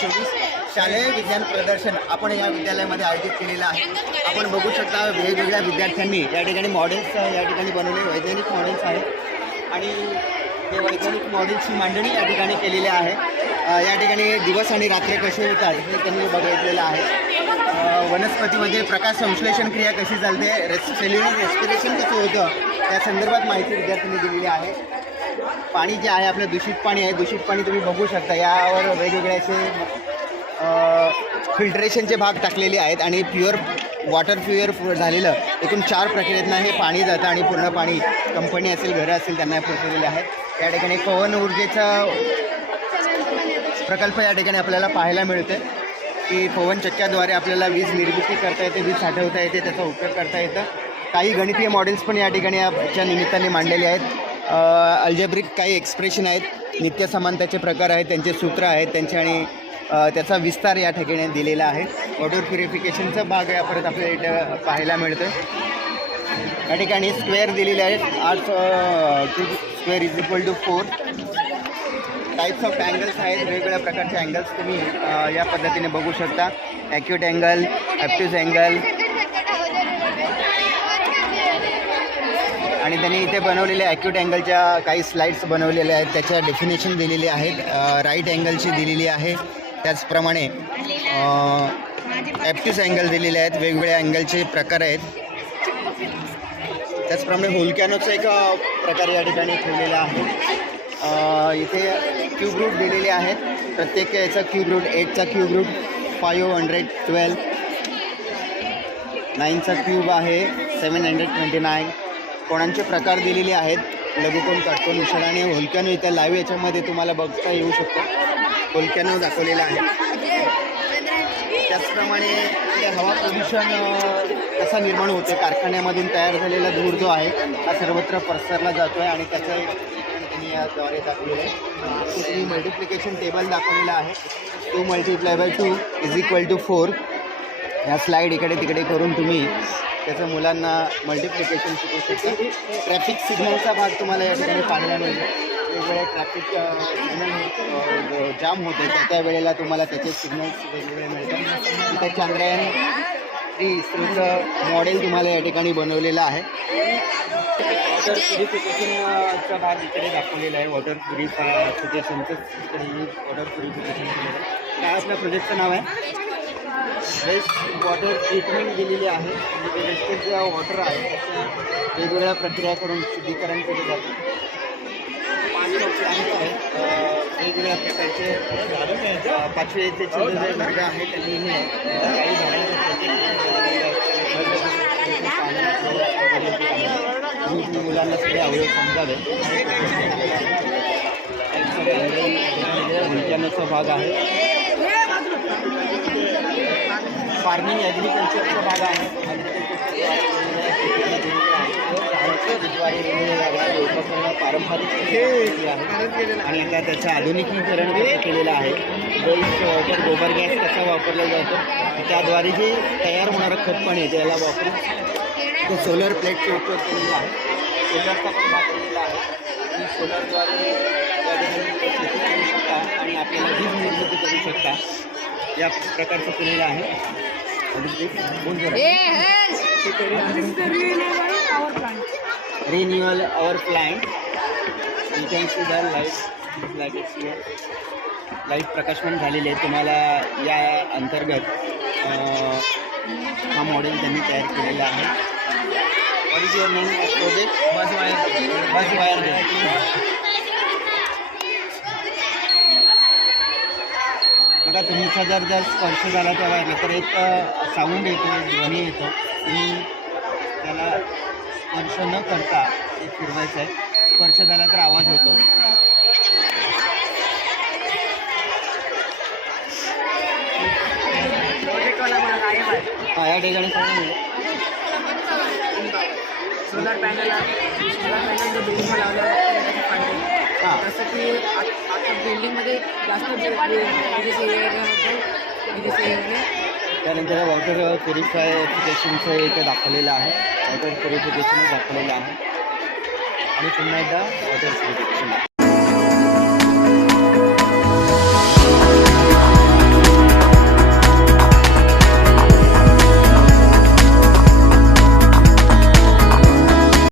2024 शालेय विज्ञान प्रदर्शन आपण या विद्यालयामध्ये आयोजित केलेलं आहे। आपण बघू शकता वेगवेगळ्या विद्यार्थ्यांनी या ठिकाणी मॉडेल्स या ठिकाणी बनवले वैज्ञानिक मॉडेल्स आहेत आणि हे वैज्ञानिक मॉडेल्सची मांडणी या ठिकाणी केलेली आहे। या ठिकाणी दिवस आणि रात्री कसे होतात हे त्यांनी बघितलेलं आहे। वनस्पतीमध्ये प्रकाश संश्लेषण क्रिया कशी चालते, सेल्युलर रेस्पिरेशन कसं होतं त्या संदर्भात माहिती विद्यार्थ्यांनी दिलेली आहे। पाणी जे आहे आपलं दूषित पाणी आहे, दूषित पाणी तुम्ही बघू शकता यावर वेगवेगळे असे फिल्ट्रेशनचे भाग टाकलेले आहेत आणि प्युअर वॉटर प्युअर झालेलं एकूण 4 प्रक्रियेतनं हे पाणी जातं आणि पूर्ण पाणी कंपनी असेल घरं असेल त्यांना पोचवलेले आहे। या ठिकाणी पवन ऊर्जेचा प्रकल्प या ठिकाणी आपल्याला पाहायला मिळते की पवनचक्क्याद्वारे आपल्याला वीज निर्मिती करता येते, वीज साठवता येते, त्याचा उपयोग करता येतं। काही गणितीय मॉडेल्स पण या ठिकाणी याच्या निमित्ताने मांडलेले आहेत। अल्जेब्रिक काही एक्सप्रेशन आहेत, नित्य समानतेचे प्रकार आहेत, त्यांचे सूत्र आहेत त्यांचे आणि त्याचा विस्तार या ठिकाणी दिलेला आहे। वॉटर प्युरिफिकेशनचा भाग या परत आपल्याला इथं पाहायला मिळतो। या ठिकाणी स्क्वेअर दिलेले आहेत, 8 square is equal to 4 types of angles आहेत, वेगवेगळ्या प्रकारचे अँगल्स तुम्ही या पद्धतीने बघू शकता। ॲक्यूट अँगल, ॲप्ट्यूज अँगल आणि त्यांनी इथे बनवलेल्या ॲक्यूट अँगलच्या काही स्लाइड्स बनवलेल्या आहेत, त्याच्या डेफिनेशन दिलेली आहेत। राईट अँगलची दिलेली आहे, त्याचप्रमाणे ॲप्ट्यूज अँगल दिलेले आहेत, वेगवेगळ्या अँगलचे प्रकार आहेत। त्याचप्रमाणे व्होल्कॅनोचा एक प्रकार या ठिकाणी ठेवलेला आहे। इथे क्यूब रूट दिलेले आहेत, प्रत्येक याचा क्यूब रूट 8चा क्यूब रूट 512, 9चा क्यूब आहे 729। कोणांचे प्रकार दिलेले आहेत, लघुकोण, काटकोण, विशाल आणि व्होल्कॅनो इथं लाईव्ह याच्यामध्ये तुम्हाला बघता येऊ शकतो, व्होल्कॅनो दाखवलेला आहे। त्याचप्रमाणे हवा प्रदूषण कसा निर्माण होते, कारखान्यामधून तयार झालेला धूर जो आहे हा सर्वत्र पसरला जातो आहे आणि त्याचं त्यांनी याद्वारे दाखवलेलं आहे। तुम्ही मल्टिप्लिकेशन टेबल दाखवलेला आहे, 2 × 2 इज इक्वल टू 4। ह्या स्लाईड इकडे तिकडे करून तुम्ही त्याचं मुलांना मल्टिप्लिकेशन शिकवू शकता। ट्रॅफिक सिग्नलचा भाग तुम्हाला या ठिकाणी पाहायला मिळतो, वेगवेगळे ट्रॅफिक सिग्नल जाम होते त्या वेळेला तुम्हाला त्याचे सिग्नल्स वेगवेगळे मिळतात। इथे चांद्रयान 3 इस्रोचं मॉडेल तुम्हाला या ठिकाणी बनवलेलं आहे। वॉटर प्युरिफिकेशनचा भाग इकडे दाखवलेला आहे, वॉटर प्युरिफिकेशनचं इकडे वॉटर प्युरिफिकेशन केलेलं आहे। काय आपल्या प्रोजेक्टचं नाव आहे? वेस्ट वॉटर ट्रीटमेंट दिलेली आहे, म्हणजे वेस्टेज जे वॉटर आहे त्याचं वेगवेगळ्या प्रक्रिया करून शुद्धीकरण केले जाते। 5 टँक आहेत, वेगवेगळ्या प्रकारचे 5वीचे छोटे जे वर्ग आहेत त्यांनी हे काही झाडांच्या मुलांना सगळे अवयव समजावे। व्होल्कॅनोचा भाग आहे, फार्मिंग ॲग्रिकल्चरचा भाग आहे, उपकरणं पारंपरिक आहे आणि आता त्याचं आधुनिकीकरण केलेलं आहे। तर गोबर गॅस कसा वापरला जातो, त्याद्वारे जे तयार होणारं खत पण आहे त्याला वापरून तो सोलर प्लेटचा उपयोग केलेला आहे। सोलरचा पण भाग केलेला आहे आणि सोलरद्वारे त्या ठिकाणी शेती करू शकता आणि आपल्याला वीज निर्मिती करू शकता, या प्रकारचं केलेलं आहे। Renewal our plant, you can see the light प्रकाशमान झालेले आहे तुम्हाला या अंतर्गत हा मॉडेल त्यांनी तयार केलेला आहे। What is your name of project? Bus wire बघा, तुमचा जर स्पर्श झाला त्या वायरला तर एक साऊंड येतो, ध्वनी येतो, तुम्ही त्याला स्पर्श न करता ते फिरवायचं आहे, स्पर्श झाला तर आवाज होतो। या ठिकाणी सोलर पॅनल जो बिल्डिंगवर लावला आहे जसं की आता बिल्डिंगमध्ये जास्त त्यानंतर वॉटर प्युरिफिकेशनचं इथे दाखवलेलं आहे, वॉटर प्युरिफिकेशन दाखवलेलं आहे आणि पुन्हा एकदा वॉटर प्युरिफिकेशन